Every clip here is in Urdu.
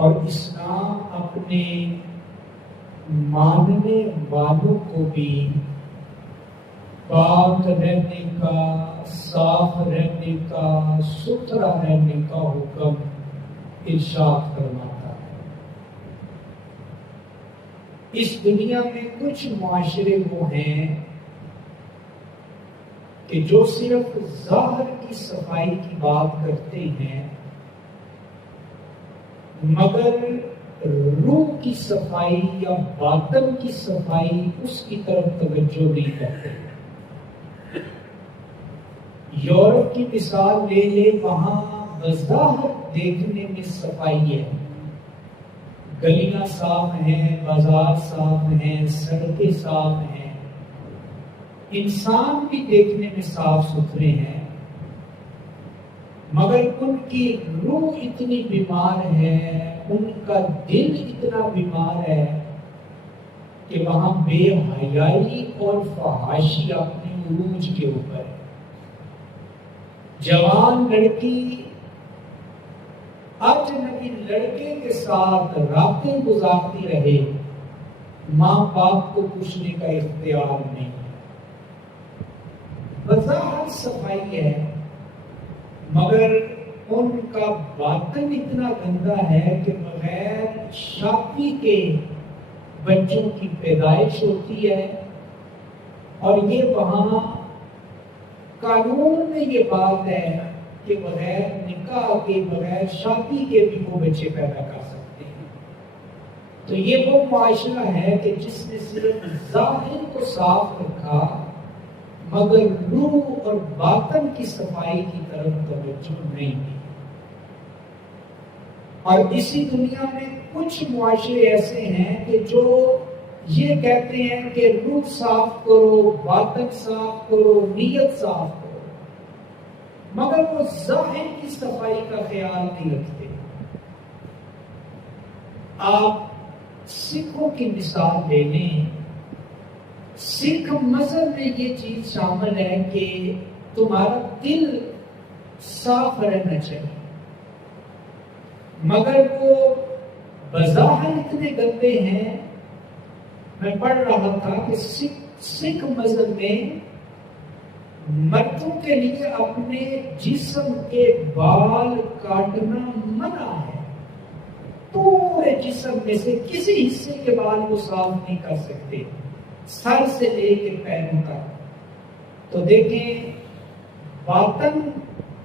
اور اسلام اپنے ماننے والوں کو بھی پاک رہنے کا، صاف رہنے کا، ستھرا رہنے کا حکم ارشاد فرماتا ہے۔ اس دنیا میں کچھ معاشرے وہ ہیں کہ جو صرف ظاہر کی صفائی کی بات کرتے ہیں مگر روح کی صفائی یا باطن کی صفائی اس کی طرف توجہ نہیں کرتے۔ یورپ کی مثال لے لے، وہاں بظاہر دیکھنے میں صفائی ہے، گلیاں صاف ہیں، بازار صاف ہیں، سڑکیں صاف ہیں، انسان بھی دیکھنے میں صاف ستھرے ہیں، مگر ان کی روح اتنی بیمار ہے، ان کا دل اتنا بیمار ہے کہ وہاں بے حیائی اور فحاشی اپنے عروج کے اوپر ہے۔ جوان لڑکی اجنبی لڑکے کے ساتھ راتیں گزارتی رہے، ماں باپ کو پوچھنے کا اختیار نہیں ہے۔ بظاہر صفائی ہے مگر ان کا باطن اتنا گندا ہے کہ بغیر شادی کے بچوں کی پیدائش ہوتی ہے، اور یہ وہاں قانون میں یہ بات ہے کہ بغیر نکاح کے، بغیر شادی کے بھی وہ بچے پیدا کر سکتے ہیں۔ تو یہ وہ معاشرہ ہے کہ جس نے صرف ظاہر کو صاف رکھا مگر روح اور باطن کی صفائی کی طرف توجہ نہیں دی۔ اور اسی دنیا میں کچھ معاشرے ایسے ہیں کہ جو یہ کہتے ہیں کہ روح صاف کرو، باطن صاف کرو، نیت صاف کرو، مگر وہ ظاہر کی صفائی کا خیال نہیں رکھتے۔ آپ سکھوں کی مثال لے لیں، سکھ مذہب میں یہ چیز شامل ہے کہ تمہارا دل صاف رہنا چاہیے، مگر وہ بظاہر اتنے گندے ہیں۔ میں پڑھ رہا تھا کہ سکھ مذہب میں مردوں کے لیے اپنے جسم کے بال کاٹنا منع ہے، پورے جسم میں سے کسی حصے کے بال کو صاف نہیں کر سکتے، سر سے لے کے پیروں تک۔ تو دیکھیں، باطن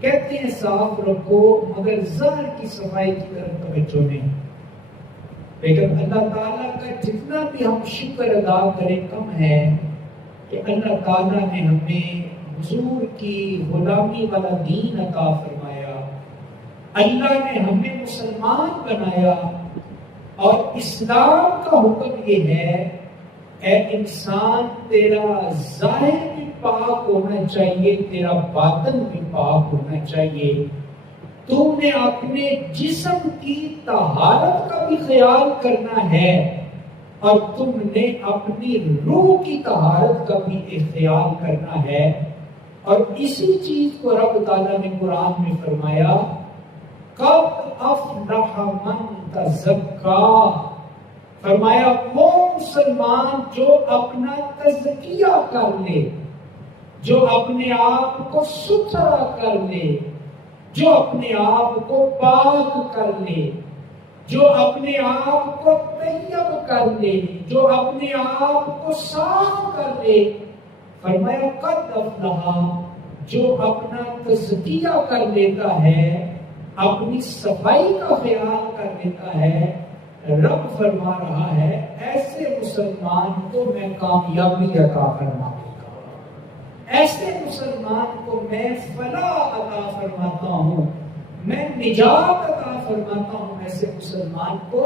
کہتے ہیں صاف رکھو مگر ظاہر کی صفائی کی طرف توجہ نہیں۔ لیکن اللہ تعالیٰ کا جتنا بھی ہم شکر ادا کریں کم ہے کہ اللہ تعالیٰ نے ہمیں حضور کی غلامی والا دین عطا فرمایا، اللہ نے ہمیں مسلمان بنایا، اور اسلام کا حکم یہ ہے اے انسان تیرا ظاہر بھی پاک ہونا چاہیے، تیرا باطن بھی پاک ہونا چاہیے۔ تم نے اپنے جسم کی طہارت کا بھی خیال کرنا ہے، اور تم نے اپنی روح کی طہارت کا بھی خیال کرنا ہے۔ اور اسی چیز کو رب تعالیٰ نے قرآن میں فرمایا، قد افلح من تزکا، فرمایا وہ مسلمان جو اپنا تزکیہ کر لے، جو اپنے آپ کو ستھرا کر لے، جو اپنے آپ کو پاک کر لے، جو اپنے آپ کو طیب کر لے، جو اپنے آپ کو صاف کر لے، فرمایا قد افلح، جو اپنا تزکیہ کر لیتا ہے، اپنی صفائی کا خیال کر لیتا ہے، رب فرما رہا ہے ایسے مسلمان کو میں کامیابی عطا فرماؤں گا، ایسے مسلمان کو میں فلاح عطا فرماتا ہوں، میں نجات عطا فرماتا ہوں ایسے مسلمان کو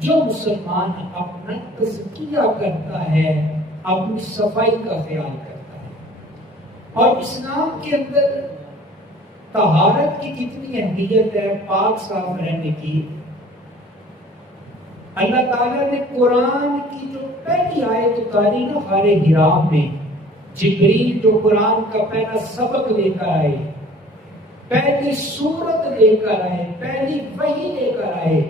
جو مسلمان اپنا تزکیہ کرتا ہے، اپنی صفائی کا خیال کرتا ہے۔ اور اسلام کے اندر طہارت کی کتنی اہمیت ہے، پاک صاف رہنے کی۔ اللہ تعالیٰ نے قرآن کی جو پہلی آیت اتاری نا غار حرا میں، جبریل جو قرآن کا پہلا سبق لے کر آئے، پہلی سورت لے کر آئے، پہلی وحی لے کر آئے،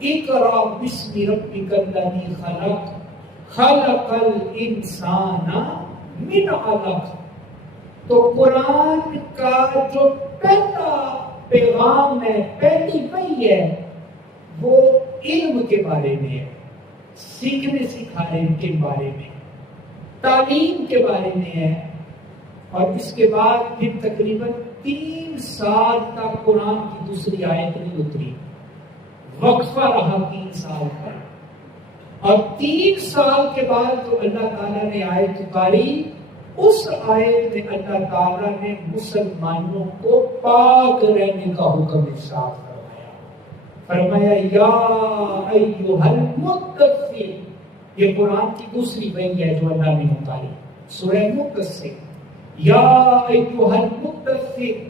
اقرا بسم ربک الذی خلق خلق الانسان من علق. تو قرآن کا جو پہلا پیغام ہے، پہلی وحی ہے، وہ علم کے بارے میں ہے، سیکھنے سکھانے کے بارے میں، تعلیم کے بارے میں ہے. اور اس کے بعد پھر تقریباً 3 سال تک قرآن کی دوسری آیت نہیں اتری، وقفہ رہا 3 سال کا. اور 3 سال کے بعد جو اللہ تعالیٰ نے آیت اتاری، اس آیت میں اللہ تعالیٰ نے مسلمانوں کو پاک رہنے کا حکم ارشاد فرمایا یا ایھا المدثر. یہ قرآن کی دوسری وحی ہے جو اللہ نے اتاری، سورہ مدثر. یا ایھا المدثر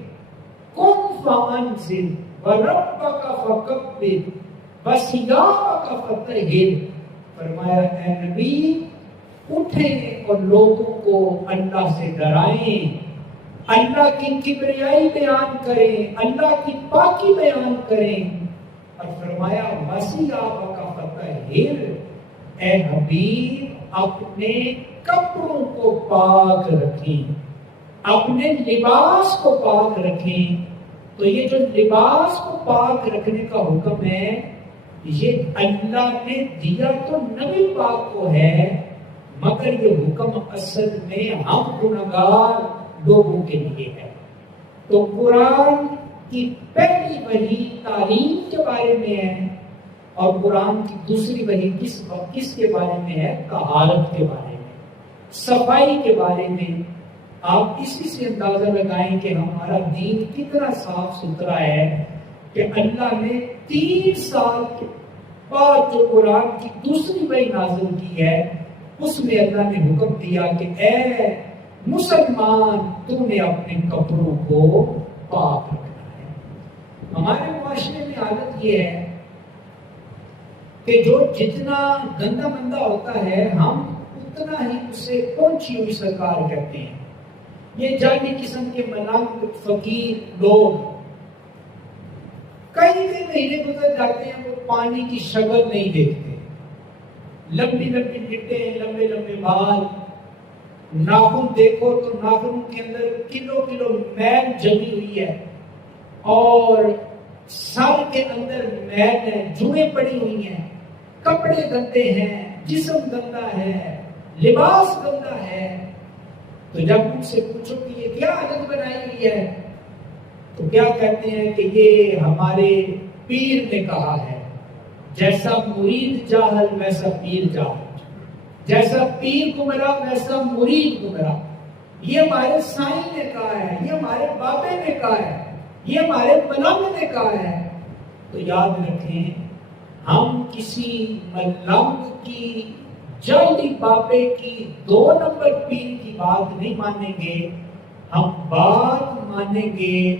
قم فانذر وربک فکبر وثیابک فطہر. فرمایا اے نبی اٹھیں اور لوگوں کو اللہ سے ڈرائیں، اللہ کی کبریائی بیان کریں، اللہ کی پاکی بیان کریں. اور فرمایا وثیابک فطہر، اے حبیب اپنے کپڑوں کو پاک رکھیں، اپنے لباس کو پاک رکھیں. تو یہ جو لباس کو پاک رکھنے کا حکم ہے، یہ اللہ نے دیا تو نبی پاک کو ہے، مگر یہ حکم اصل میں ہم گنہگار لوگوں کے لیے ہے. تو قرآن کی پہلی وحی تعلیم کے بارے میں ہے، اور قرآن کی دوسری وحی کس کے بارے میں ہے؟ طہارت کے بارے میں، صفائی کے بارے میں. آپ اسی سے اندازہ لگائیں کہ ہمارا دین کتنا صاف ستھرا ہے کہ اللہ نے 3 سال کے بعد جو قرآن کی دوسری وحی نازل کی ہے، اس میں اللہ نے حکم دیا کہ اے مسلمان تم نے اپنے کپڑوں کو پاک رکھنا ہے. ہمارے معاشرے میں حالت یہ ہے کہ جو جتنا گندا مندہ ہوتا ہے ہم اتنا ہی اسے پہنچی ہوئی سرکار کہتے ہیں. یہ جعلی قسم کے ملنگ فقیر لوگ کئی مہینے گزر جاتے ہیں، وہ پانی کی شکل نہیں دیکھتے، لمبی لمبی لٹیں، لمبے لمبے بال، ناخن دیکھو تو ناخنوں کے اندر کلو کلو میل جمی ہوئی ہے، اور سر کے اندر میل ہے، جوئیں پڑی ہوئی ہیں، کپڑے گندے ہیں، جسم گندا ہے، لباس گندا ہے. تو جب ان سے پوچھو کہ یہ کیا عادت بنائی ہوئی ہے، تو کیا کہتے ہیں کہ یہ ہمارے پیر نے کہا ہے. جیسا مرید جاہل ویسا پیر جاہل، جیسا پیر گمراہ ویسا مرید گمراہ. یہ ہمارے سائیں نے کہا ہے، یہ ہمارے بابے نے کہا ہے، یہ ہمارے ملنگ نے کہا ہے. تو یاد رکھیں ہم کسی ملنگ کی، جعلی بابے کی، 2 نمبر پیر کی بات نہیں مانیں گے. ہم بات مانیں گے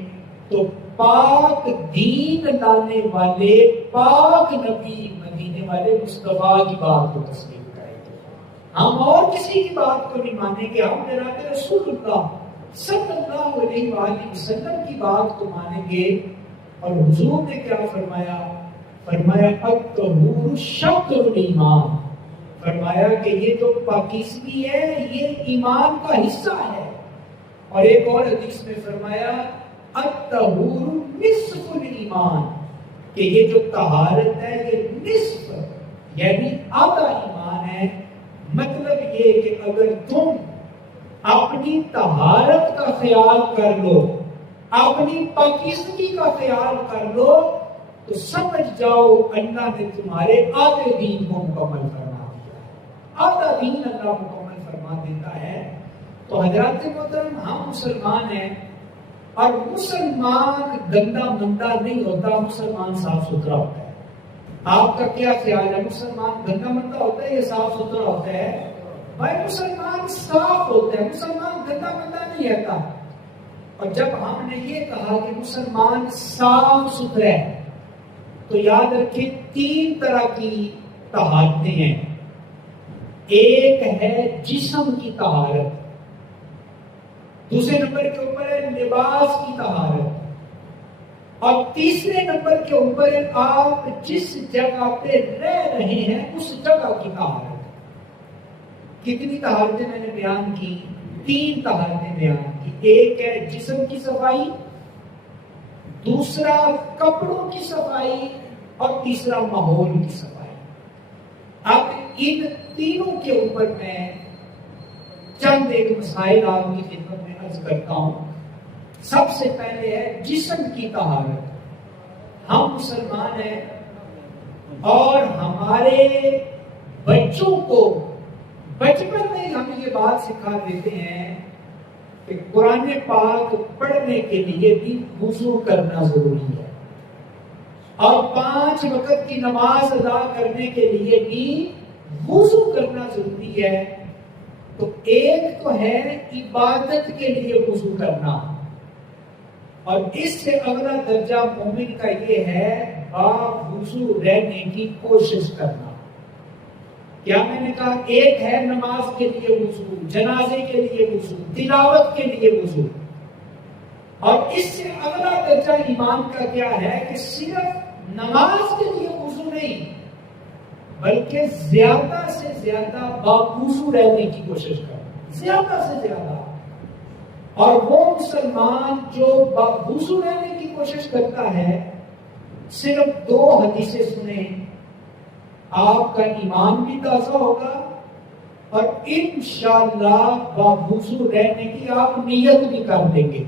تو پاک دین لانے والے پاک نبی مدینے والے مصطفیٰ کی بات کو تسلیم کریں گے. ہم اور کسی کی بات کو نہیں مانیں گے، ہم جناب رسول اللہ صلی اللہ علیہ وآلہ وسلم کی بات کو مانیں گے. اور حضور نے کیا فرمایا؟ فرمایا الطہور شطر الایمان. فرمایا کہ یہ جو پاکیزگی ہے یہ ایمان کا حصہ ہے. اور ایک اور حدیث میں فرمایا الطہور نصف الایمان، کہ یہ جو طہارت ہے یہ نصف یعنی آدھا ایمان ہے. مطلب یہ کہ اگر تم اپنی طہارت کا خیال کر لو، اپنی پاکیزگی کا خیال کر لو، تو سمجھ جاؤ اللہ نے تمہارے آدھے دین کو مکمل فرما دیا. آدھا دین اللہ مکمل فرما دیتا ہے. تو حضرات محترم ہم مسلمان ہیں، اور مسلمان گندا مندہ نہیں ہوتا، مسلمان صاف ستھرا ہوتا ہے. آپ کا کیا خیال ہے؟ مسلمان گندا مندہ ہوتا ہے یا صاف ستھرا ہوتا ہے؟ بھائی مسلمان صاف ہوتا ہے، مسلمان گندا مندہ نہیں رہتا. اور جب ہم نے یہ کہا کہ مسلمان صاف ستھرا ہے، تو یاد رکھیں 3 طرح کی طہارتیں ہیں. ایک ہے جسم کی طہارت، دوسرے نمبر کے اوپر ہے لباس کی طہارت، اور تیسرے نمبر کے اوپر آپ جس جگہ پہ رہ رہے ہیں اس جگہ کی طہارت. کتنی طہارتیں میں نے بیان کی؟ 3 طہارتیں بیان کی. ایک ہے جسم کی صفائی، دوسرا کپڑوں کی صفائی، اور تیسرا ماحول کی صفائی. اب ان تینوں کے اوپر میں چند ایک مسائل آپ کی خدمت میں عرض کرتا ہوں. سب سے پہلے ہے جسم کی طہارت. ہم مسلمان ہیں اور ہمارے بچوں کو بچپن میں ہم یہ بات سکھا دیتے ہیں کہ قرآن پاک پڑھنے کے لیے بھی وضو کرنا ضروری ہے، اور 5 وقت کی نماز ادا کرنے کے لیے بھی وضو کرنا ضروری ہے. تو ایک تو ہے عبادت کے لیے وضو کرنا، اور اس سے اگلا درجہ مومن کا یہ ہے باوضو رہنے کی کوشش کرنا. کیا میں نے کہا؟ ایک ہے نماز کے لیے وضو، جنازے کے لیے وضو، تلاوت کے لیے وضو، اور اس سے اگلا درجہ ایمان کا کیا ہے کہ صرف نماز کے لیے وضو نہیں بلکہ زیادہ سے زیادہ باوضو رہنے کی کوشش کرنا، زیادہ سے زیادہ. اور وہ مسلمان جو باوضو رہنے کی کوشش کرتا ہے، صرف 2 حدیثیں سنیں، آپ کا ایمان بھی تازہ ہوگا اور انشاءاللہ باوضو رہنے کی آپ نیت بھی کر دیں گے.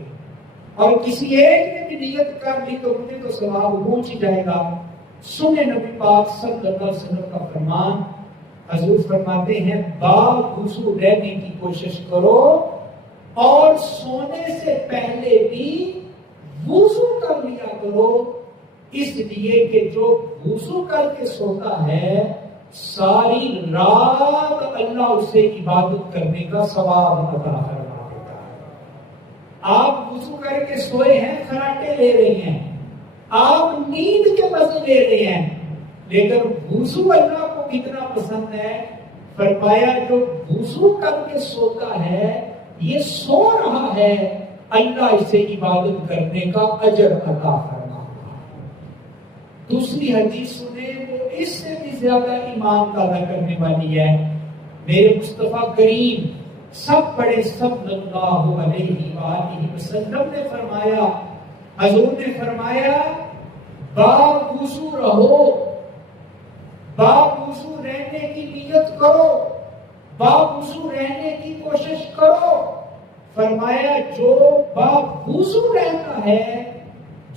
اور کسی ایک نے بھی نیت کر لی تو مجھے تو ثواب پہنچ ہی جائے گا. سنیں نبی پاک صلی اللہ علیہ وسلم کا فرمان. حضور فرماتے ہیں باوضو رہنے کی کوشش کرو اور سونے سے پہلے بھی وضو کر لیا کرو، اس لیے کہ جو وضو کر کے سوتا ہے ساری رات اللہ اسے عبادت کرنے کا ثواب عطا فرما دیتا ہے. آپ وضو کر کے سوئے ہیں، خراٹے لے رہے ہیں، آپ نیند کے مزے لے رہے ہیں، لیکن وضو اللہ کو کتنا پسند ہے. فرمایا جو وضو کر کے سوتا ہے یہ سو رہا ہے، اللہ اسے عبادت کرنے کا اجر عطا فرما. دوسری حدیث سنیں، وہ اس سے بھی زیادہ ایمان تازہ کرنے والی ہے. میرے مصطفیٰ کریم سب پڑھے صلی اللہ علیہ وآلہ وسلم نے فرمایا، حضور نے فرمایا باوضو رہو، باوضو رہنے کی نیت کرو، باوضو رہنے کی کوشش کرو. فرمایا جو باوضو رہتا ہے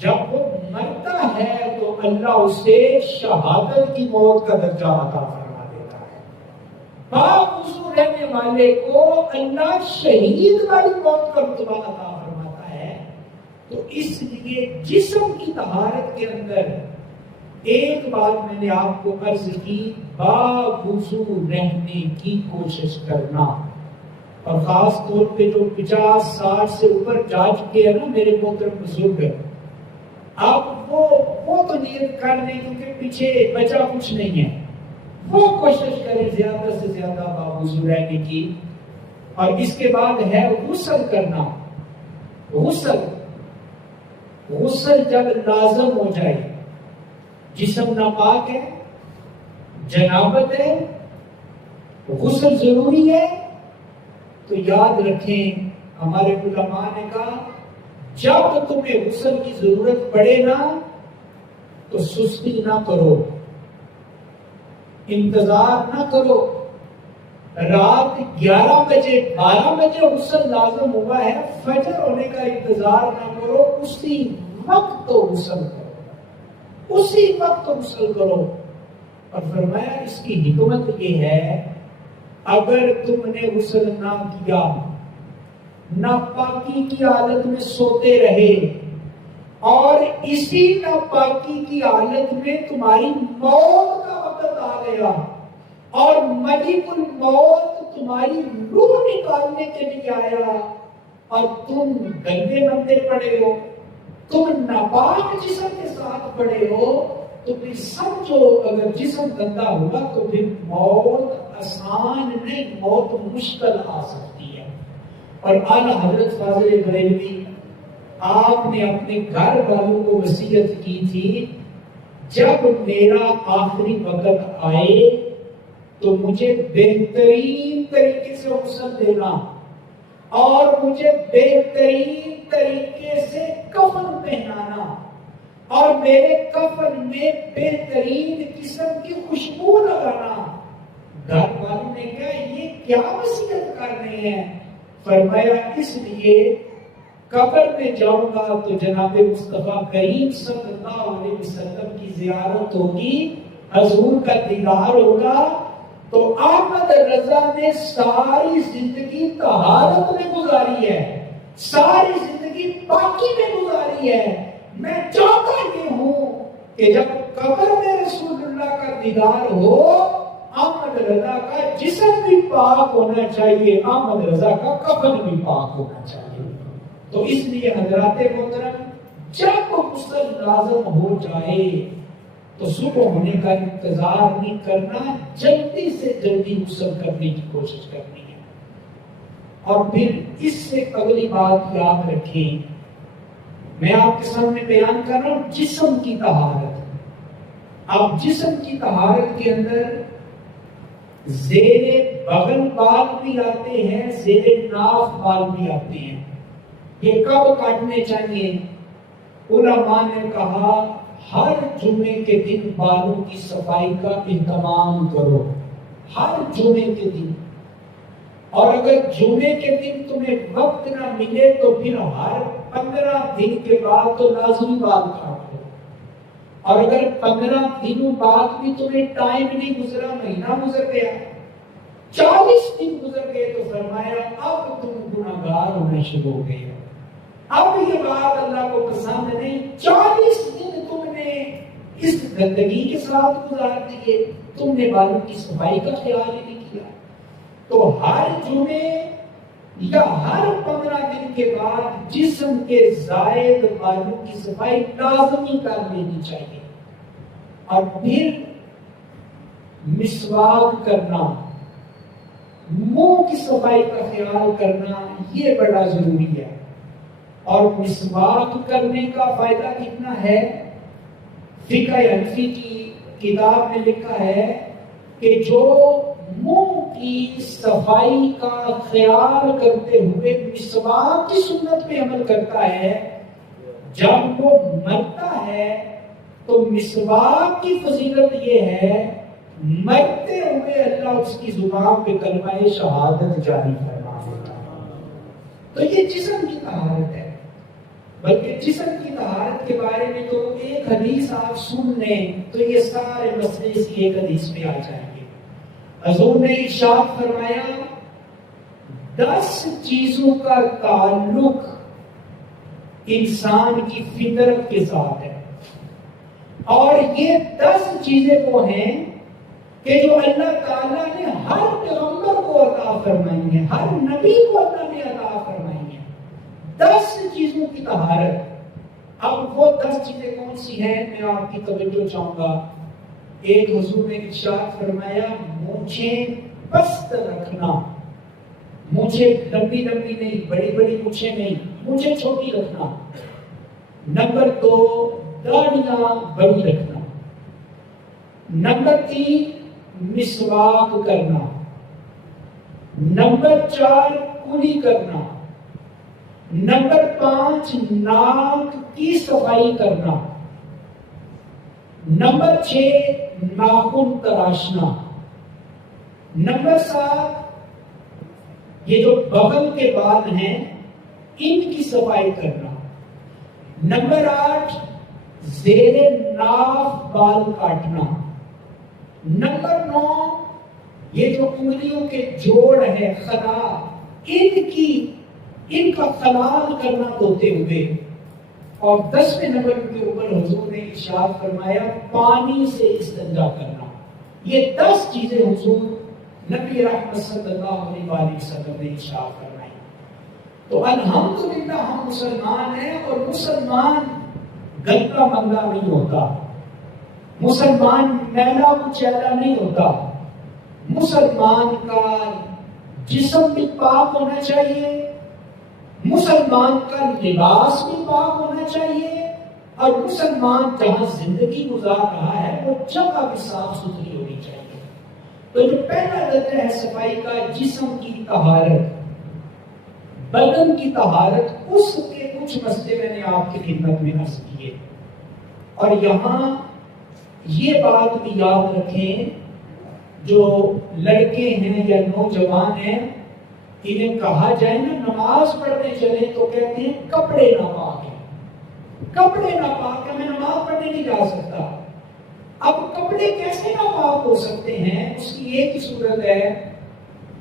جب وہ مرتا ہے تو اللہ اسے شہادت کی موت کا درجہ عطا فرما دیتا ہے. باوضو رہنے والے کو اللہ شہید والی موت کا رتبہ عطا فرماتا ہے. تو اس لیے جسم کی طہارت کے اندر ایک بات میں نے آپ کو عرض کی، باوضو رہنے کی کوشش کرنا. اور خاص طور پہ جو 50-60 سے اوپر جا چکے ہیں نا میرے محترم بزرگ، آپ وہ تو نیت کر لیں کیونکہ پیچھے بچا کچھ نہیں ہے، وہ کوشش کریں زیادہ سے زیادہ باوضو رہنے کی. اور اس کے بعد ہے غسل کرنا. غسل جب لازم ہو جائے، جسم ناپاک ہے، جنابت ہے، غسل ضروری ہے، تو یاد رکھیں ہمارے علماء نے کہا جب تمہیں غسل کی ضرورت پڑے نا تو سستی نہ کرو، انتظار نہ کرو. رات 11 بجے 12 بجے غسل لازم ہوا ہے، فجر ہونے کا انتظار نہ کرو، اسی وقت تو غسل کرو، اسی وقت تو غسل کرو. اور فرمایا اس کی حکمت یہ ہے اگر تم نے غسل نہ کیا، ناپاکی کی حالت میں سوتے رہے اور اسی ناپاکی کی حالت میں تمہاری موت کا وقت آ گیا اور ملک الموت تمہاری روح نکالنے کے لیے آیا اور تم گندے بندے پڑے ہو، تم ناپاک جسم کے ساتھ پڑے ہو، تو پھر سمجھو اگر جسم گندا ہوگا تو پھر موت آسان نہیں، موت مشکل آ سکتی ہے. اور اعلیٰ حضرت فاضل بریلوی آپ نے اپنے گھر والوں کو وصیت کی تھی جب میرا آخری وقت آئے تو مجھے بہترین طریقے سے غسل دینا اور مجھے بہترین طریقے سے کفن پہنانا اور میرے کفن میں بہترین قسم کی خوشبو لگانا۔ گھر والوں نے کہا یہ کیا وصیت کر رہے ہیں؟ فرمایا اس لیے قبر میں جاؤں گا تو جناب مصطفیٰ کریم صلی اللہ علیہ وسلم کی زیارت ہوگی، حضور کا دیدار ہوگا، تو احمد رضا نے ساری زندگی طہارت میں گزاری ہے، ساری زندگی پاکی میں گزاری ہے۔ میں چاہتا یہ ہوں کہ جب قبر میں رسول اللہ کا دیدار ہو، احمد رضا کا جسم بھی پاک ہونا چاہیے، احمد رضا کا کفن بھی پاک ہونا چاہیے۔ تو اس لیے حضرات محترم جب غسل لازم ہو جائے تو صبح ہونے کا انتظار نہیں کرنا، جلدی سے جلدی غسل کرنے کی کوشش کرنی ہے۔ اور پھر اس سے اگلی بات یاد رکھیں، میں آپ کے سامنے بیان کر رہا ہوں جسم کی طہارت۔ اب جسم کی طہارت کے اندر زیر بغل بال بھی آتے ہیں، زیر ناف بال بھی آتے ہیں۔ یہ کب کاٹنے چاہیے؟ علماء نے کہا ہر جمعے کے دن بالوں کی صفائی کا اہتمام کرو، ہر جمعے کے دن۔ اور اگر جمعے کے دن تمہیں وقت نہ ملے تو پھر ہر 15 دن کے بعد تو لازمی بال کاٹ لو۔ اور اگر 15 دنوں بعد بھی تمہیں ٹائم نہیں گزرا، مہینہ گزر گیا، 40 دن گزر گئے، تو فرمایا اب تم گناہگار ہونا شروع ہو گئے ہو، اب یہ بات اللہ کو پسند نہیں۔ 40 دن تم نے اس گندگی کے ساتھ گزار دیے، تم نے بالوں کی صفائی کا خیال ہی نہیں کیا۔ تو ہر جمعے یا ہر 15 دن کے بعد جسم کے زائد بالوں کی صفائی لازمی کر لینی چاہیے۔ اور پھر مسواک کرنا، منہ کی صفائی کا خیال کرنا، یہ بڑا ضروری ہے۔ اور مسواک کرنے کا فائدہ کتنا ہے؟ فقہ حنفی کی کتاب میں لکھا ہے کہ جو منہ کی صفائی کا خیال کرتے ہوئے مسواک کی سنت پہ عمل کرتا ہے، جب وہ مرتا ہے تو مسواک کی فضیلت یہ ہے مرتے ہوئے اللہ اس کی زبان پہ کلمہ شہادت جاری فرما دیتا ہے۔ تو یہ جسم کی طہارت ہے۔ بلکہ جسم کی طہارت کے بارے میں تو ایک حدیث آپ سن لیں تو یہ سارے مسئلے اسی ایک حدیث میں آ جائیں گے۔ حضور نے ارشاد فرمایا 10 چیزوں کا تعلق انسان کی فطرت کے ساتھ ہے، اور یہ 10 چیزیں وہ ہیں کہ جو اللہ تعالیٰ نے ہر پیغمبر کو عطا فرمائی ہیں، ہر نبی کو اللہ نے عطا فرمائی ہیں۔ 10 چیزوں کی طہارت۔ اب وہ 10 چیزیں کون سی ہیں؟ میں آپ کی توجہ چاہوں گا۔ ایک حضور نے ارشاد فرمایا مونچھیں پست رکھنا، مونچھیں لمبی لمبی نہیں، بڑی بڑی مونچھیں نہیں، مونچھیں چھوٹی رکھنا۔ نمبر 2 داڑیاں بڑی رکھنا۔ نمبر 3 مسواک کرنا۔ نمبر 4 کلی کرنا۔ نمبر 5 ناک کی صفائی کرنا۔ نمبر 6 ناخن تراشنا۔ نمبر 7 یہ جو بغل کے بال ہیں ان کی صفائی کرنا۔ نمبر 8 زیر ناف بال کاٹنا۔ نمبر 9 یہ جو انگلیوں کے جوڑ ہے خلا، ان کا خلال کرنا دھوتے ہوئے۔ اور 10ویں نمبر کے اوپر حضور نے ارشاد فرمایا پانی سے استنجا کرنا۔ یہ 10 چیزیں حضور نبی رحمت صلی اللہ علیہ وآلہ وسلم نے ارشاد فرمائی۔ تو الحمدللہ ہم مسلمان ہیں، اور مسلمان گندا مندا نہیں ہوتا، مسلمان میلا کچیلا نہیں ہوتا۔ مسلمان کا جسم بھی پاک ہونا چاہیے، مسلمان کا لباس بھی پاک ہونا چاہیے، اور مسلمان جہاں زندگی گزار رہا ہے وہ جگہ بھی صاف ستھری ہونی چاہیے۔ تو جو پہلا درجہ ہے صفائی کا، جسم کی طہارت، بدن کی طہارت، اس کے کچھ مسئلے میں نے آپ کی خدمت میں عرض کیے۔ اور یہاں یہ بات بھی یاد رکھیں، جو لڑکے ہیں یا نوجوان ہیں، انہیں کہا جائے نا نماز پڑھنے چلے تو کہتے ہیں کپڑے ناپاک ہیں، کپڑے ناپاک ہیں، میں نماز پڑھنے نہیں جا سکتا۔ اب کپڑے کیسے ناپاک ہو سکتے ہیں؟ اس کی ایک ہی صورت ہے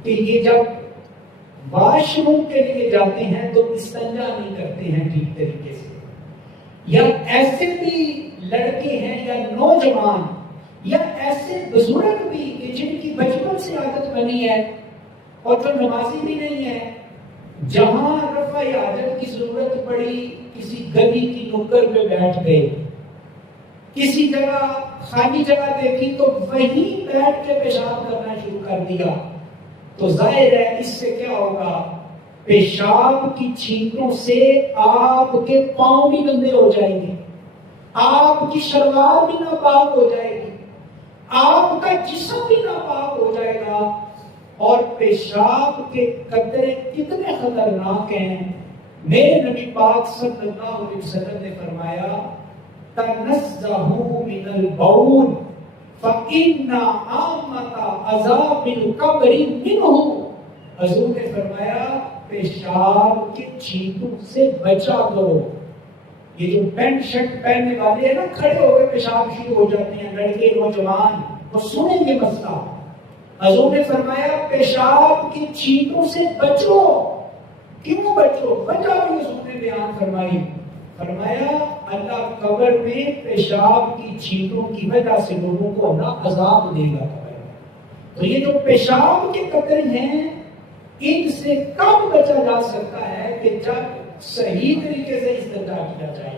کہ یہ جب واش روم کے لیے جاتے ہیں تو استنجا نہیں کرتے ہیں ٹھیک طریقے سے، یا ایسے بھی لڑکے ہیں یا نوجوان یا ایسے بزرگ بھی کہ جن کی بچپن سے عادت بنی ہے اور جو نمازی بھی نہیں ہے، جہاں رفع حاجت کی ضرورت پڑی کسی گلی کی نکڑ پہ بیٹھ گئے، کسی جگہ خالی جگہ دیکھی تو وہیں بیٹھ کے پیشاب کرنا شروع کر دیا، تو ظاہر ہے اس سے کیا ہوگا؟ پیشاب کی چھینکوں سے آپ کے پاؤں بھی گندے ہو جائیں گے، آپ کی شلوار بھی ناپاک ہو جائے گی، آپ کا جسم بھی ناپاک ہو جائے گا۔ اور پیشاب کے قطرے کتنے خطرناک ہیں! میرے نبی پاک صلی اللہ علیہ وسلم نے فرمایا تنزہوا من البول فإن عامة عذاب القبر منہ۔ حضور نے فرمایا پیشاب کے چھینکوں سے بچا کرو۔ یہ جو پینٹ شرٹ پہننے والے ہیں نا، کھڑے ہو کے پیشاب شروع ہو جاتے ہیں، لڑکے نوجوان، وہ سنیں گے مسئلہ۔ حضور نے فرمایا پیشاب کی چھینکوں سے بچو۔ کیوں بچو؟ وجہ بھی حضور نے بیان فرمائی، فرمایا اللہ قبر میں پیشاب کی چھینکوں کی وجہ سے لوگوں کو اللہ عذاب دے گا قبر میں۔ تو یہ جو پیشاب کے قطرے ہیں، ان سے کب بچا جا سکتا ہے کہ جب صحیح طریقے سے استنجا کیا جائے۔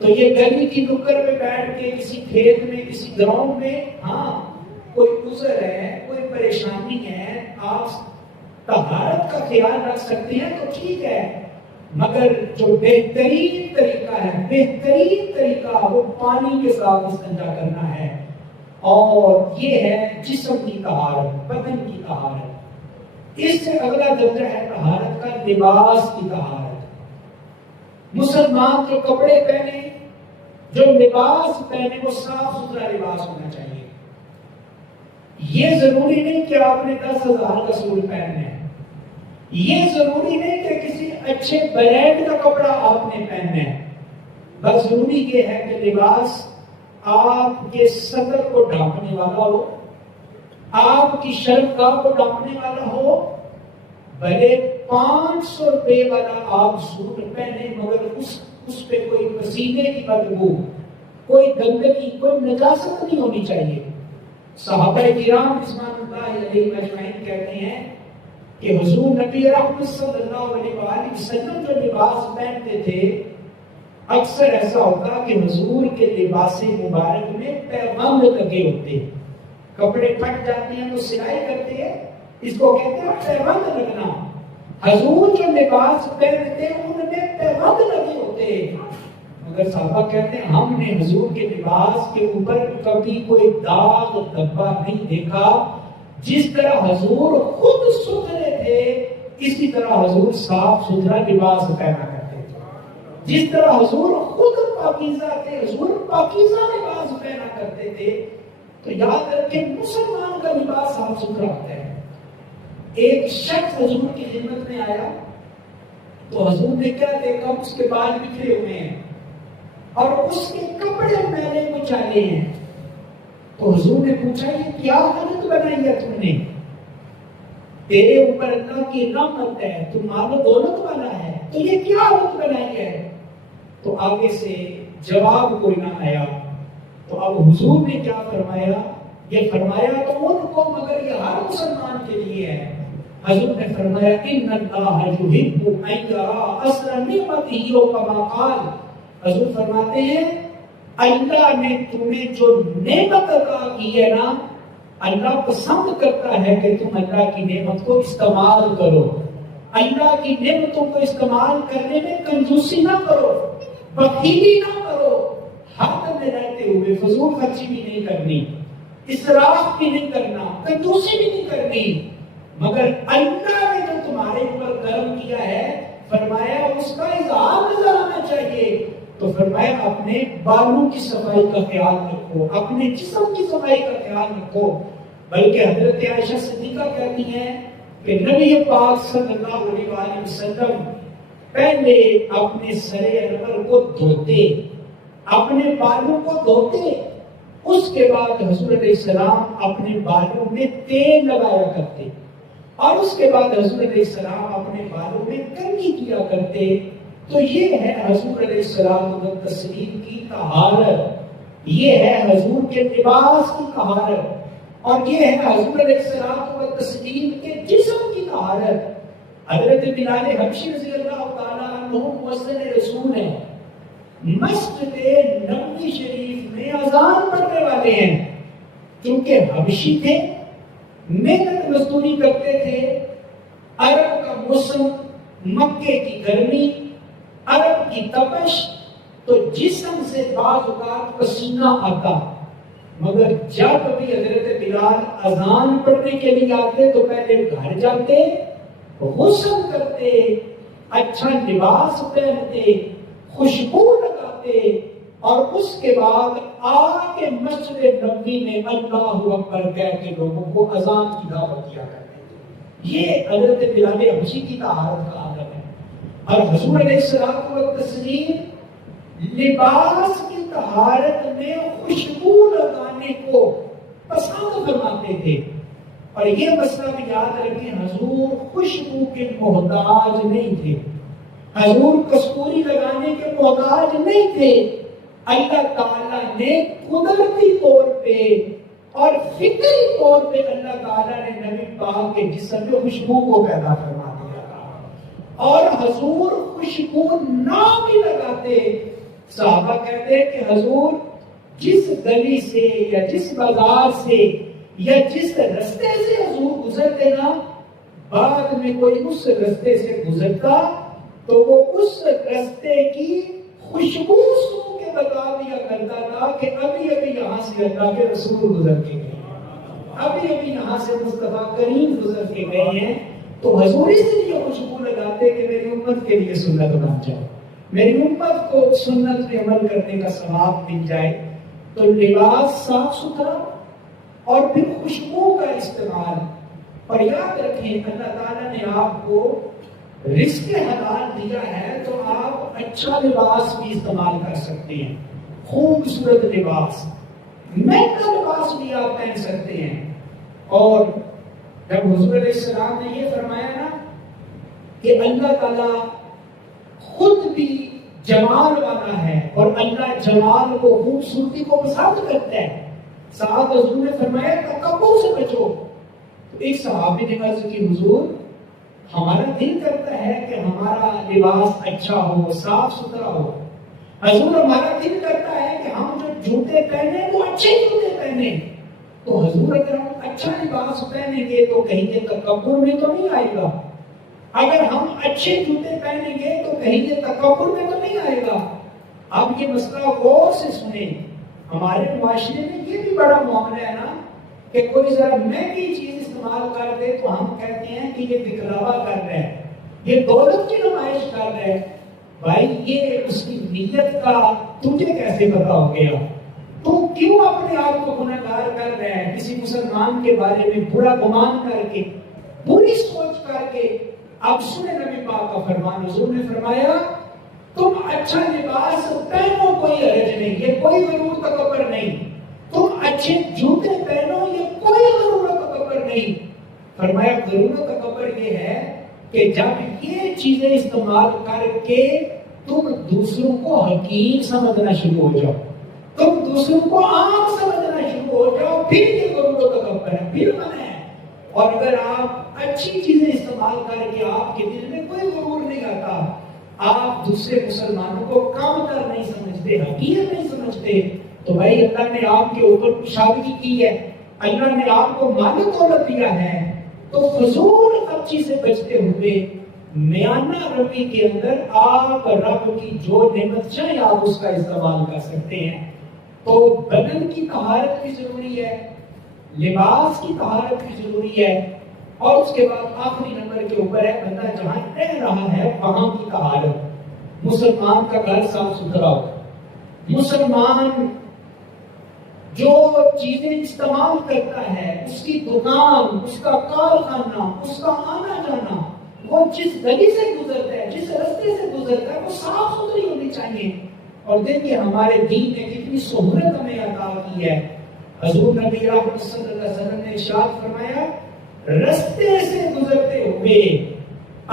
تو یہ گلی کی نکڑ پہ بیٹھ کے کسی کھیت میں، کسی گراؤنڈ میں، ہاں کوئی عذر ہے، کوئی پریشانی ہے، آپ طہارت کا خیال رکھ سکتے ہیں تو ٹھیک ہے، مگر جو بہترین طریقہ ہے، بہترین طریقہ وہ پانی کے ساتھ استنجا کرنا ہے، اور یہ ہے جسم کی طہارت، بدن کی طہارت۔ اس سے اگلا درجہ ہے طہارت کا لباس کی طہارت۔ مسلمان جو کپڑے پہنے، جو لباس پہنے، وہ صاف ستھرا لباس ہونا چاہیے۔ یہ ضروری نہیں کہ آپ نے 10,000 کا سوٹ پہننا ہے، یہ ضروری نہیں کہ کسی اچھے برانڈ کا کپڑا آپ نے پہننا ہے، بس ضروری یہ ہے کہ لباس آپ کے صدر کو ڈھانپنے والا ہو، آپ کی شرمگاہ کو ڈھانپنے والا ہو۔ بھلے 500 روپے والا آپ سوٹ پہنے، مگر اس پہ کوئی پسینے کی بدبو، کوئی گندگی، کوئی نجاست نہیں ہونی چاہیے۔ صحابہ کرام رضوان اللہ علیہم اجمعین کہتے ہیں کہ حضور نبی رحمت صلی اللہ علیہ وآلہ وسلم جو لباس پہنتے تھے، اکثر ایسا ہوتا کہ حضور کے لباس مبارک میں پیوند لگے ہوتے، کپڑے پھٹ جاتے ہیں تو سلائی کرتے ہیں، اس کو کہتے ہیں پیوند لگنا۔ حضور جو لباس پہنتے ہیں ان میں پیوند لگے ہوتے، مگر صحابہ کہتے ہیں ہم نے حضور کے لباس کے اوپر کبھی کوئی داغ دھبا نہیں دیکھا۔ جس طرح حضور خود ستھرے تھے، اسی طرح حضور صاف ستھرا لباس پہنا کرتے تھے۔ جس طرح حضور خود پاکیزہ تھے، حضور پاکیزہ لباس پہنا کرتے تھے۔ تو یاد رکھیں مسلمان کا لباس صاف ستھرا ہوتا ہے۔ ایک شخص حضور کی خدمت میں آیا تو حضور نے کیا دیکھا؟ اس کے بال بکھرے ہوئے ہیں اور اس کے کپڑے میلے کچالے ہیں۔ تو حضور نے پوچھا یہ کیا حالت بنائی ہے تم نے؟ تیرے اوپر اللہ کی رحمت ہے، تو مال و دولت والا ہے، تو یہ کیا حالت بنائی ہے؟ تو آگے سے جواب کوئی نہ آیا۔ تو اب حضور نے کیا فرمایا؟ یہ فرمایا تو ان کو، مگر یہ ہر مسلمان کے لیے ہے۔ حضور نے فرمایا ان اللہ یحب ان یرا اثر نعمتہ کما قال۔ حضور فرماتے ہیں اللہ نے تمہیں جو نعمت عطا کی ہے نا، اللہ پسند کرتا ہے کہ تم اللہ کی نعمت کو استعمال کرو، اللہ کی نعمتوں کو استعمال کرنے میں کنجوسی نہ کرو، بخیلی نہ کرو، حد میں رہتے ہوئے فضول خرچی بھی نہیں کرنی، اسراف بھی نہیں کرنا، کنجوسی بھی نہیں کرنی، مگر اللہ نے جو تمہارے اوپر کرم کیا ہے فرمایا اس کا اظہار نظر آنا چاہیے، تو فرمایا اپنے بالوں کی صفائی کا خیال رکھو، اپنے جسم کی صفائی کا خیال رکھو۔ بلکہ حضرت عائشہ صدیقہ کہتی ہیں کہ نبی پاک صلی اللہ علیہ وآلہ وسلم پہلے اپنے سر انور کو دھوتے، اپنے بالوں کو دھوتے، اس کے بعد حضور علیہ السلام اپنے بالوں میں تیل لگایا کرتے، اور اس کے بعد حضور علیہ السلام اپنے بالوں میں کنگھی کیا کرتے۔ تو یہ ہے حضور علیہ السلام و تسلیم کی طہارت، یہ ہے حضور کے لباس کی طہارت، اور یہ ہے حضور علیہ السلام و تسلیم کے جسم کی طہارت۔ حضرت بلال حبشی رضی اللہ تعالیٰ عنہ مؤذن رسول ہیں، مسجد نبوی شریف میں اذان پڑھنے والے ہیں، کیونکہ حبشی تھے، محنت مزدوری کرتے تھے، عرب کا موسم، مکے کی گرمی، عرب کی تپش، تو جسم سے بعض اوقات پسینہ آتا، مگر جب بھی حضرت بلال اذان پڑھنے کے لیے آتے تو پہلے گھر جاتے، غسل کرتے، اچھا لباس پہنتے، خوشبو لگاتے، اور اس کے بعد آ کے مسجد نبوی میں اللہ اکبر کہہ کے لوگوں کو اذان کی دعوت دیا کرتے تھے۔ یہ حضرت بلال حبشی کی طہارت کا عالم ہے۔ اور حضور علیہ السلام و تسلیم لباس کی طہارت میں خوشبو لگانے کو پسند فرماتے تھے، اور یہ مسئلہ بھی یاد رکھیں، حضور خوشبو کے محتاج نہیں تھے، حضور کستوری لگانے کے محتاج نہیں تھے۔ اللہ تعالیٰ نے قدرتی طور پہ اور فطری طور پہ اللہ تعالیٰ نے نبی پاک کے جسم میں خوشبو کو پیدا فرما دیا تھا، اور حضور خوشبو نہ بھی لگاتے۔ صحابہ کہتے ہیں کہ حضور جس گلی سے یا جس بازار سے یا جس رستے سے حضور گزرتے نا، بعد میں کوئی اس رستے سے گزرتا تو وہ اس رستے کی خوشبو سن کے بتا دیا کرتا تھا کہ ابھی ابھی یہاں سے اللہ کے رسول گزر کے گئے ہیں، ابھی ابھی یہاں سے مصطفیٰ کریم گزر کے گئے ہیں۔ تو حضور اس لیے خوشبو لگاتے کہ میری امت کے لیے سنت بن جائے، میری امت کو سنت پہ عمل کرنے کا ثواب مل جائے۔ تو لباس صاف ستھرا اور پھر خوشبو کا استعمال، اور یاد رکھیں اللہ تعالیٰ نے آپ کو رزق حلال دیا ہے تو آپ اچھا لباس بھی استعمال کر سکتے ہیں، خوبصورت لباس، مہنگا لباس بھی آپ پہن سکتے ہیں۔ اور جب حضور علیہ السلام نے یہ فرمایا نا کہ اللہ تعالیٰ خود بھی جمال والا ہے اور اللہ جمال کو، خوبصورتی کو پسند کرتا ہے، ساتھ حضور نے فرمایا تکبر سے بچو۔ تو ایک صحابی نے عرض کی حضور ہمارا دل کرتا ہے کہ ہمارا لباس اچھا ہو، صاف ستھرا ہو، حضور ہمارا دل کرتا ہے کہ ہم جو جوتے پہنے وہ اچھے جوتے پہنے۔ تو حضور اگر ہم اچھا لباس پہنیں گے تو کہیں گے تکبر میں تو نہیں آئے گا، اگر ہم اچھے جوتے پہنیں گے تو کہیں گے تکبر میں تو نہیں آئے گا۔ اب یہ مسئلہ غور سے سنیں، ہمارے معاشرے میں یہ بھی بڑا معاملہ ہے نا کہ کوئی ذرا مہنگی چیز استعمال کر دے تو ہم کہتے ہیں کہ یہ دکھلاوا کر رہا ہے، یہ دولت کی نمائش کر رہا ہے۔ بھائی یہ اس کی نیت کا تجھے کیسے پتا ہو گیا؟ تو کیوں اپنے آپ کو گنہگار کر رہا ہے؟ کسی مسلمان کے بارے میں برا گمان کر کے، بری سوچ کر کے۔ اب سنیں نبی پاک کا فرمان، حضور نے فرمایا تم اچھا لباس پہنو، کوئی حرج نہیں، یہ کوئی غرور تکبر نہیں، تم اچھے جوتے پہنو، یہ کوئی غرور تکبر نہیں۔ فرمایا غرور تکبر یہ ہے کہ جب یہ چیزیں استعمال کر کے تم دوسروں کو حقیر سمجھنا شروع ہو جاؤ، تم دوسروں کو عام سمجھنا شروع ہو جاؤ، پھر یہ غرور تکبر ہے، پھر منع ہے۔ اور اگر آپ اچھی چیزیں استعمال کر کے آپ کے دل میں کوئی غرور نہیں آتا، آپ دوسرے مسلمانوں کو کم تر نہیں سمجھتے، حقیر نہیں سمجھتے، تو بھائی اللہ نے آپ کے اوپر کشادگی کی ہے، اللہ نے آپ کو مال و دولت دیا ہے، تو فضول خرچی سے بچتے ہوئے میانہ روی کے اندر آپ رب کی جو نعمت چاہے آپ اس کا استعمال کر سکتے ہیں. تو بدن کی طہارت بھی ضروری ہے, لباس کی طہارت بھی ضروری ہے, اور اس کے بعد آخری نمبر کے اوپر ہے بندہ جہاں رہ رہا ہے وہاں کی طہارت. مسلمان کا گھر صاف ستھرا ہو, مسلمان جو چیزیں استعمال کرتا ہے, اس کی دکان, اس کا کارخانہ, اس کا آنا جانا, وہ جس گلی سے گزرتا ہے, جس رستے سے گزرتا ہے, وہ صاف ستھری ہونی چاہیے. اور دیکھیے ہمارے دین نے کتنی سہولت ہمیں عطا کی ہے. حضور نبی اکرم صلی اللہ علیہ وسلم نے ارشاد فرمایا, رستے سے گزرتے ہوئے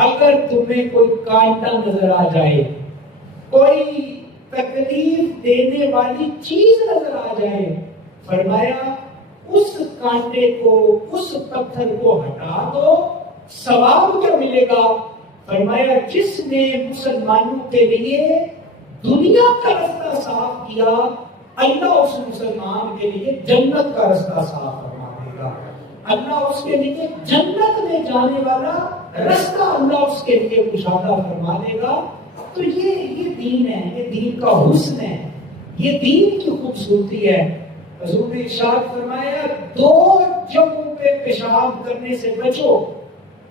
اگر تمہیں کوئی کانٹا نظر آ جائے, کوئی تکلیف دینے والی چیز نظر آ جائے, فرمایا اس کانٹے کو, اس پتھر کو ہٹا دو. ثواب کیا ملے گا؟ فرمایا جس نے مسلمانوں کے لیے دنیا کا رستہ صاف کیا, اللہ اس مسلمان کے لیے جنت کا رستہ صاف فرما دے گا. اللہ اس کے لیے جنت میں جانے والا رستہ اللہ اس کے لیے کشادہ فرما دے گا. تو یہ دین ہے, یہ دین کا حسن ہے, یہ دین کی خوبصورتی ہے. حضور نے ارشاد فرمایا دو جگہوں پہ پیشاب کرنے سے بچو,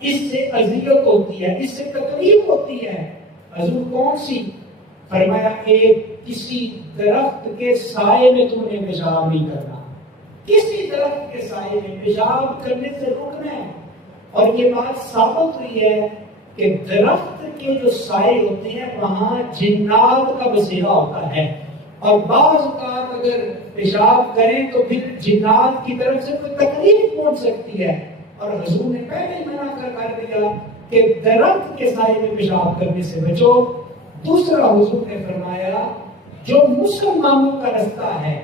اس سے اذیت ہوتی ہے, اس سے تکلیف ہوتی ہے. حضور کون سی؟ فرمایا ایک کسی درخت کے سائے میں تم نے پیشاب نہیں کرنا, کسی درخت کے سائے میں پیشاب کرنے سے روکنا ہے. اور یہ بات ثابت ہوئی ہے کہ درخت کے جو سائے ہوتے ہیں وہاں جنات کا بسیرا ہوتا ہے, اور بعض اوقات اگر پیشاب کریں تو پھر جنات کی طرف سے کوئی تکلیف پہنچ سکتی ہے. اور حضور نے پہلے ہی منع کر دیا کہ درخت کے سائے میں پیشاب کرنے سے بچو. دوسرا حضور نے فرمایا جو مسلمانوں کا رستہ ہے,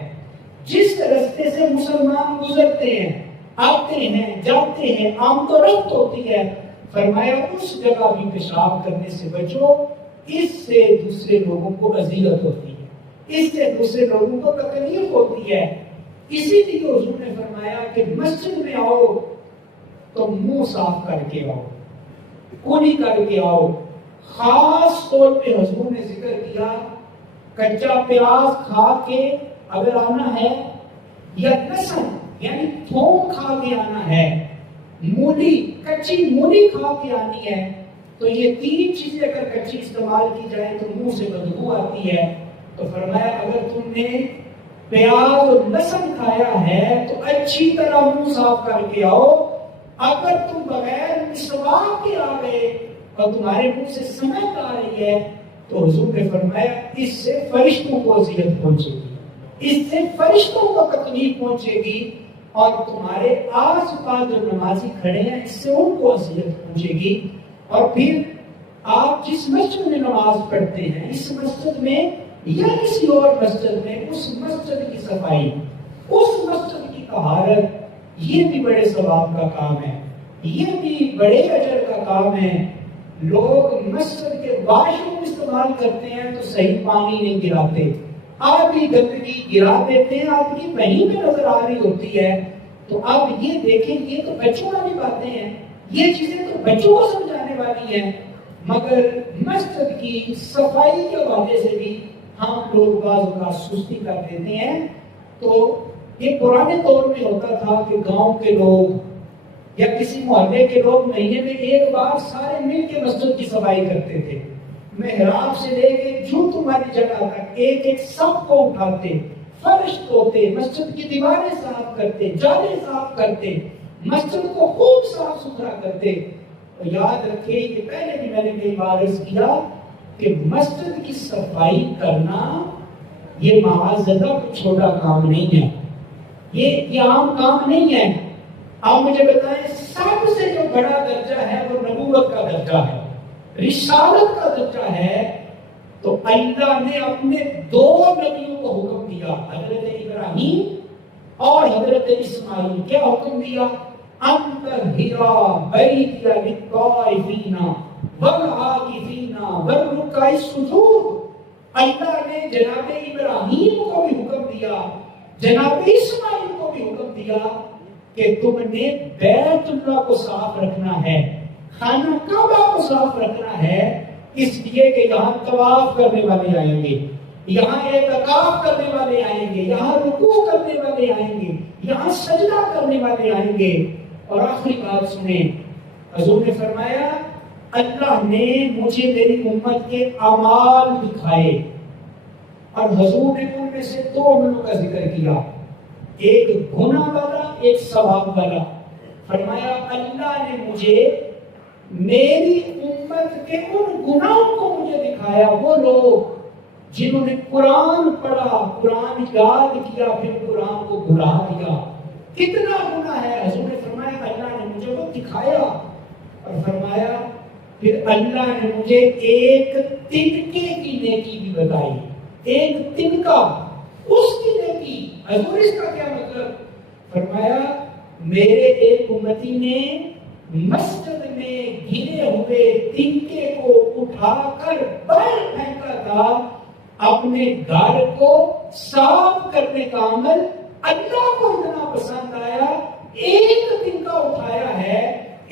جس رستے سے مسلمان گزرتے ہیں, آتے ہیں, جاتے ہیں, آمد و رفت ہوتی ہے, فرمایا اس جگہ بھی پیشاب کرنے سے بچو, اس سے دوسرے لوگوں کو اذیت ہوتی ہے, اس سے دوسرے لوگوں کو تکلیف ہوتی ہے. اسی لیے حضور نے فرمایا کہ مسجد میں آؤ تو منہ صاف کر کے آؤ, کولی کر کے آؤ. خاص طور پہ حضور نے ذکر کیا کچا پیاز کھا کے اگر آنا ہے, یا لہسن یعنی تھوم کھا کے آنا ہے, مولی, کچی مولی کھا کے آنی ہے, تو یہ تین چیزیں اگر کچی استعمال کی جائے تو منہ سے بدبو آتی ہے. تو فرمایا اگر تم نے پیاز اور لہسن کھایا ہے تو اچھی طرح منہ صاف کر کے آؤ. اگر تم بغیر مسواک کے آ گئے اور تمہارے منہ سے سمت آ رہی ہے تو حضور نے فرمایا اس سے فرشتوں کو اذیت پہنچے گی, اس سے فرشتوں کو تکلیف پہنچے گی, اور تمہارے آس پاس جو نمازی کھڑے ہیں اس سے ان کو اذیت پہنچے گی. اور پھر آپ جس مسجد میں نماز پڑھتے ہیں, اس مسجد میں یا کسی اور مسجد میں, اس مسجد کی صفائی, اس مسجد کی طہارت, یہ بھی بڑے ثواب کا کام ہے, یہ بھی بڑے اجر کا کام ہے. لوگ مسجد کے واش روم استعمال کرتے ہیں تو صحیح پانی نہیں گراتے, آدھی گندگی گرا دیتے ہیں, آپ کی وہیں پہ نظر آ رہی ہوتی ہے. تو آپ یہ دیکھیں, یہ تو بچوں والی باتیں ہیں, یہ چیزیں تو بچوں کو سمجھانے والی ہیں, مگر مسجد کی صفائی کے حوالے سے بھی ہم لوگ بعض اوقات سستی کر دیتے ہیں. تو یہ پرانے دور میں ہوتا تھا کہ گاؤں کے لوگ یا کسی محلے کے لوگ مہینے میں ایک بار سارے مل کے مسجد کی صفائی کرتے تھے. محراب سے لے کے جوتوں والی جگہ تک ایک ایک سب کو اٹھاتے, فرش دھوتے, مسجد کی دیواریں صاف کرتے, جالے صاف کرتے, مسجد کو خوب صاف ستھرا کرتے. یاد رکھے کہ پہلے بھی میں نے کئی بار عرض کیا کہ مسجد کی صفائی کرنا یہ معاذاللہ کوئی چھوٹا کام نہیں ہے, یہ عام کام نہیں ہے. آپ مجھے بتائیں سب سے جو بڑا درجہ ہے وہ نبوت کا درجہ ہے, رسالت کا درجہ ہے. تو اللہ نے اپنے دو نبیوں کو حکم دیا, حضرت ابراہیم اور حضرت اسماعیل. کیا حکم دیا؟ انطہرا بیتی للطائفین والعاکفین والرکع السجود. اللہ نے جناب ابراہیم کو بھی حکم دیا, جناب اسماعیل کو بھی حکم دیا کہ تم نے بیت اللہ کو صاف رکھنا ہے, خانہ کعبہ کو صاف رکھنا ہے اس لیے کہ یہاں طواف کرنے والے آئیں گے، یہاں اعتکاف کرنے والے آئیں گے، یہاں رکوع کرنے والے آئیں گے، یہاں سجدہ کرنے والے آئیں گے۔ اور آخری بات سنیں، حضور نے فرمایا اللہ نے مجھے میری امت کے اعمال دکھائے، اور حضور نے ان میں سے دو عملوں کا ذکر کیا، ایک گناہ والا ایک ثواب والا۔ فرمایا اللہ نے مجھے میری امت کے ان گناہوں کو مجھے دکھایا، وہ لوگ جنہوں نے قرآن پڑھا، قرآن یاد کیا، پھر قرآن کو بھلا دیا۔ کتنا گناہ ہے، حضور نے فرمایا اللہ نے مجھے وہ دکھایا، اور فرمایا پھر اللہ نے مجھے ایک تنکے کی نیکی بھی بتائی، ایک تنکا، اس کی نیکی۔ حضور اس کا کیا مطلب؟ فرمایا میرے ایک امتی نے مسجد میں گرے ہوئے تنکے کو اٹھا کر باہر پھینکا تھا، اپنے گھر کو صاف کرنے کا عمل اللہ کو اتنا پسند آیا، ایک تنکا اٹھایا ہے،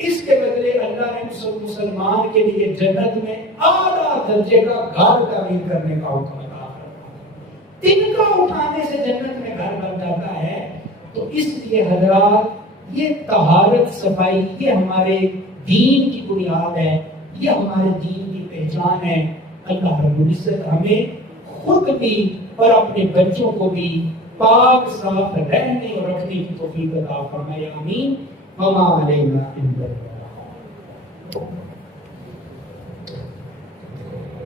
اس کے بدلے اللہ نے مسلمان کے لیے جنت میں اعلیٰ درجے کا گھر تعمیر کرنے کا حکم عطا فرمایا۔ تنکا اٹھانے سے جنت میں گھر بن جاتا ہے۔ تو اس لیے حضرات یہ طہارت صفائی یہ ہمارے دین کی بنیاد ہے، یہ ہمارے دین کی پہچان ہے۔ اللہ رب العزت ہمیں خود بھی اور اپنے بچوں کو بھی پاک صاف رہنے اور رکھنے کی توفیق عطا فرمائے، آمین۔ وما علینا الا البلاغ۔